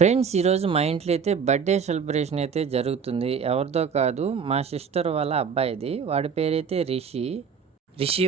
Friends ఈరోజు మా ఇంట్లో అయితే బర్త్డే సెలబ్రేషన్ అయితే జరుగుతుంది. ఎవరిదో కాదు, మా సిస్టర్ వాళ్ళ అబ్బాయిది. వాడి పేరైతే రిషి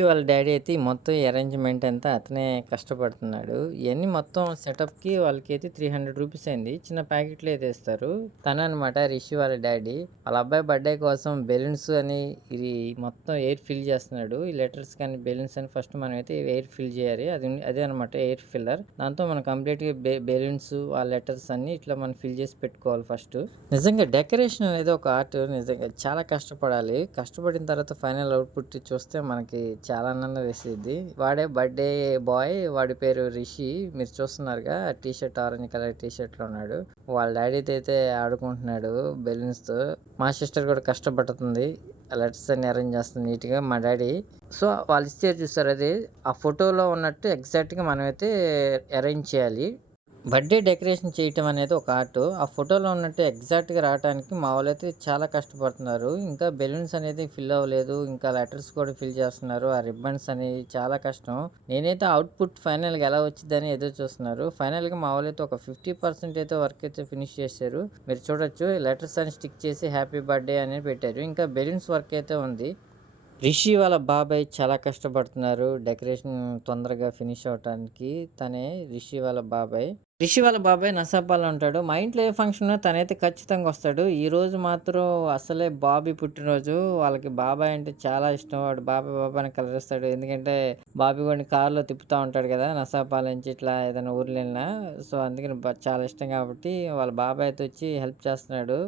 వాళ్ళ డాడీ అయితే ఈ మొత్తం అరేంజ్మెంట్ అంతా అతనే కష్టపడుతున్నాడు. ఇవన్నీ మొత్తం సెటప్కి వాళ్ళకైతే 300 రూపీస్ అయింది. చిన్న ప్యాకెట్లు అయితే ఇస్తారు. తననమాట రిషి వాళ్ళ డాడీ. వాళ్ళ అబ్బాయి బర్త్డే కోసం బెలూన్స్ అని ఇది మొత్తం ఎయిర్ ఫిల్ చేస్తున్నాడు. ఈ లెటర్స్ కానీ బెలూన్స్ అని ఫస్ట్ మనం అయితే ఎయిర్ ఫిల్ చేయాలి. అదే అనమాట ఎయిర్ ఫిల్లర్. దాంతో మనం కంప్లీట్గా బెలూన్స్ ఆ లెటర్స్ అన్ని ఇట్లా మనం ఫిల్ చేసి పెట్టుకోవాలి ఫస్ట్. నిజంగా డెకరేషన్ అనేది ఒక ఆర్ట్. నిజంగా చాలా కష్టపడాలి. కష్టపడిన తర్వాత ఫైనల్ అవుట్పుట్ చూస్తే మనకి చాలా ఆనందం వేసిద్ది. వాడే బర్త్డే బాయ్. వాడి పేరు రిషి. మీరు చూస్తున్నారుగా T shirt, orange colour T shirt లో ఉన్నాడు. వాళ్ళ డాడీతో అయితే ఆడుకుంటున్నాడు బెలూన్స్ తో. మా సిస్టర్ కూడా కష్టపడుతుంది. లెటర్స్ అన్ని అరేంజ్ చేస్తుంది నీట్ గా మా డాడీ. సో వాళ్ళు ఇస్తే చూస్తారు, అది ఆ ఫోటోలో ఉన్నట్టు ఎగ్జాక్ట్ గా మనమైతే అరేంజ్ చేయాలి. బర్త్డే డెకరేషన్ చేయటం అనేది ఒక ఆర్ట్. ఆ ఫోటోలో ఉన్నట్టు ఎగ్జాక్ట్గా రావడానికి మా వాళ్ళైతే చాలా కష్టపడుతున్నారు. ఇంకా బెలూన్స్ అనేది ఫిల్ అవ్వలేదు, ఇంకా లెటర్స్ కూడా ఫిల్ చేస్తున్నారు. ఆ రిబ్బన్స్ అనేవి చాలా కష్టం. నేనైతే అవుట్పుట్ ఫైనల్గా ఎలా వచ్చిందని ఎదురు చూస్తున్నారు. ఫైనల్గా మా వాళ్ళైతే ఒక 50% అయితే వర్క్ అయితే ఫినిష్ చేశారు. మీరు చూడొచ్చు, లెటర్స్ అని స్టిక్ చేసి హ్యాపీ బర్త్డే అని పెట్టారు. ఇంకా బెలూన్స్ వర్క్ అయితే ఉంది. రిషి వాళ్ళ బాబాయ్ చాలా కష్టపడుతున్నారు డెకరేషన్ తొందరగా ఫినిష్ అవటానికి. తనే రిషి వాళ్ళ బాబాయ్ నసాపాల్లో ఉంటాడు. మా ఇంట్లో ఏ ఫంక్షన్ తనైతే ఖచ్చితంగా వస్తాడు. ఈ రోజు మాత్రం అసలే బాబీ పుట్టినరోజు. వాళ్ళకి బాబాయ్ అంటే చాలా ఇష్టం. వాడు బాబాయ్ బాబాయ్ అని కలరిస్తాడు. ఎందుకంటే బాబీ వాడిని కారులో తిప్పుతూ ఉంటాడు కదా, నసాపాల నుంచి ఇట్లా ఏదైనా ఊర్లో వెళ్ళినా. సో అందుకని చాలా ఇష్టం కాబట్టి వాళ్ళ బాబాయ్ అయితే వచ్చి హెల్ప్ చేస్తున్నాడు.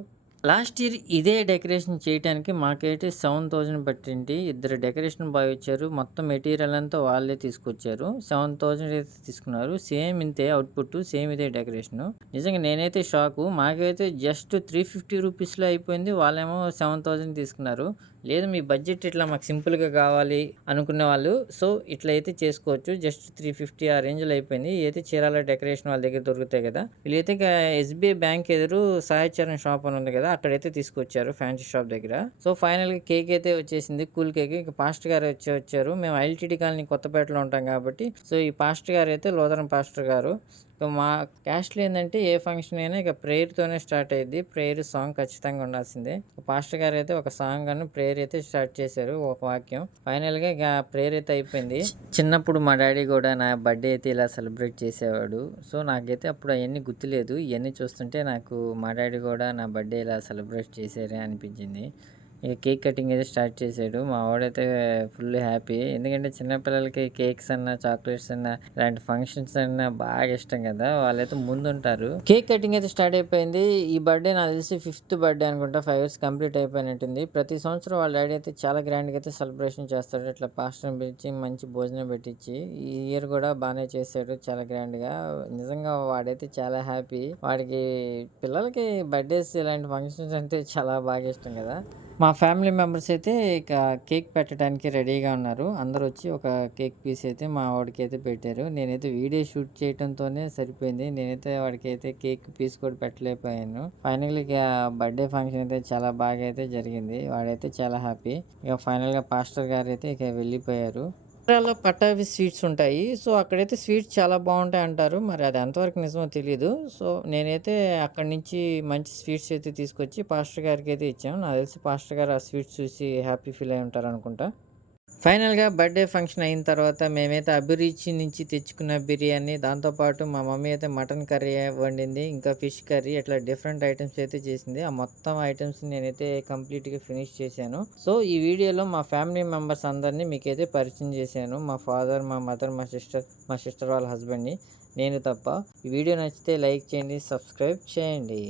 లాస్ట్ ఇయర్ ఇదే డెకరేషన్ చేయడానికి మాకైతే 7,000 పట్టింది. ఇద్దరు డెకరేషన్ బాయ్ వచ్చారు. మొత్తం మెటీరియల్ అంతా వాళ్ళే తీసుకొచ్చారు. 7,000 అయితే తీసుకున్నారు. సేమ్ ఇంతే అవుట్పుట్, సేమ్ ఇదే డెకరేషన్. నిజంగా నేనైతే షాకు. మాకైతే జస్ట్ 350 రూపీస్లో అయిపోయింది. వాళ్ళేమో 7,000 తీసుకున్నారు. లేదు మీ బడ్జెట్ ఇట్లా మాకు సింపుల్గా కావాలి అనుకునే వాళ్ళు, సో ఇట్లా అయితే చేసుకోవచ్చు. జస్ట్ 350 ఆ రేంజ్లో అయిపోయింది. అయితే చీరాల డెకరేషన్ వాళ్ళ దగ్గర దొరుకుతాయి కదా. వీళ్ళైతే ఎస్బీఐ బ్యాంక్ ఎదురు సాయిచరణ్ షాప్ అని ఉంది కదా, అక్కడైతే తీసుకొచ్చారు ఫ్యాన్సీ షాప్ దగ్గర. సో ఫైనల్గా కేక్ అయితే వచ్చేసింది, కూల్ కేక్. ఇక పాస్టర్ గారు వచ్చారు. మేము ఐల్టీడీ కాలనీ కొత్తపేటలో ఉంటాం కాబట్టి, సో ఈ పాస్టర్ గారు అయితే లోదరం పాస్టర్ గారు. ఇక మా క్యాస్ట్లో ఏంటంటే ఏ ఫంక్షన్ అయినా ఇక ప్రేయర్తోనే స్టార్ట్ అయ్యింది. ప్రేయర్ సాంగ్ ఖచ్చితంగా ఉండాల్సిందే. పాస్టర్ గారు అయితే ఒక సాంగ్ అని ప్రేయర్ అయితే స్టార్ట్ చేశారు, ఒక వాక్యం. ఫైనల్గా ఇక ప్రేయర్ అయితే అయిపోయింది. చిన్నప్పుడు మా డాడీ కూడా నా బర్త్డే అయితే ఇలా సెలబ్రేట్ చేసేవాడు. సో నాకైతే అప్పుడు అవన్నీ గుర్తులేదు. ఇవన్నీ చూస్తుంటే నాకు మా డాడీ కూడా నా బర్త్డే ఇలా సెలబ్రేట్ చేశారే అనిపించింది. ఇక కేక్ కటింగ్ అయితే స్టార్ట్ చేశాడు. మా వాడైతే ఫుల్ హ్యాపీ. ఎందుకంటే చిన్నపిల్లలకి కేక్స్ అన్నా చాక్లెట్స్ అన్నా ఇలాంటి ఫంక్షన్స్ అన్నా బాగా ఇష్టం కదా, వాళ్ళైతే ముందుంటారు. కేక్ కటింగ్ అయితే స్టార్ట్ అయిపోయింది. ఈ బర్త్డే నాకు తెలిసి 5th బర్త్డే అనుకుంటా. 5 years కంప్లీట్ అయిపోయినట్టుంది. ప్రతి సంవత్సరం వాళ్ళ డాడీ అయితే చాలా గ్రాండ్గా అయితే సెలబ్రేషన్ చేస్తాడు. ఇట్లా పాస్టర్ని పిలిచి మంచి భోజనం పెట్టించి. ఈ ఇయర్ కూడా బాగానే చేశాడు, చాలా గ్రాండ్గా. నిజంగా వాడైతే చాలా హ్యాపీ. వాడికి పిల్లలకి బర్త్డేస్ ఇలాంటి ఫంక్షన్స్ అంటే చాలా బాగా ఇష్టం కదా. మా ఫ్యామిలీ మెంబర్స్ అయితే ఇక కేక్ పెట్టడానికి రెడీగా ఉన్నారు. అందరూ వచ్చి ఒక కేక్ పీస్ అయితే మా వాడికి అయితే పెట్టారు. నేనైతే వీడియో షూట్ చేయడంతోనే సరిపోయింది. నేనైతే వాడికి అయితే కేక్ పీస్ కూడా పెట్టలేకపోయాను. ఫైనల్ ఇక బర్త్డే ఫంక్షన్ అయితే చాలా బాగా అయితే జరిగింది. వాడైతే చాలా హ్యాపీ. ఇక ఫైనల్గా పాస్టర్ గారు అయితే ఇక వెళ్ళిపోయారు. ఆంధ్రాలో పట్టాభి స్వీట్స్ ఉంటాయి. సో అక్కడైతే స్వీట్స్ చాలా బాగుంటాయి అంటారు. మరి అది ఎంతవరకు నిజమో తెలీదు. సో నేనైతే అక్కడి నుంచి మంచి స్వీట్స్ అయితే తీసుకొచ్చి పాస్టర్ గారికి అయితే ఇచ్చాను. నాకు తెలిసి పాస్టర్ గారు ఆ స్వీట్స్ చూసి హ్యాపీ ఫీల్ అయి ఉంటారు అనుకుంటా. ఫైనల్గా బర్త్డే ఫంక్షన్ అయిన తర్వాత మేమైతే అభిరుచి నుంచి తెచ్చుకున్న బిర్యానీ, దాంతోపాటు మా మమ్మీ అయితే మటన్ కర్రీ వండింది, ఇంకా ఫిష్ కర్రీ, ఇట్లా డిఫరెంట్ ఐటమ్స్ అయితే చేసింది. ఆ మొత్తం ఐటమ్స్ నేనైతే కంప్లీట్గా ఫినిష్ చేశాను. సో ఈ వీడియోలో మా ఫ్యామిలీ మెంబర్స్ అందరినీ మీకైతే పరిచయం చేశాను. మా ఫాదర్, మా మదర్, మా సిస్టర్ వాళ్ళ హస్బెండ్ని, నేను తప్ప. ఈ వీడియో నచ్చితే లైక్ చేయండి, సబ్స్క్రైబ్ చేయండి.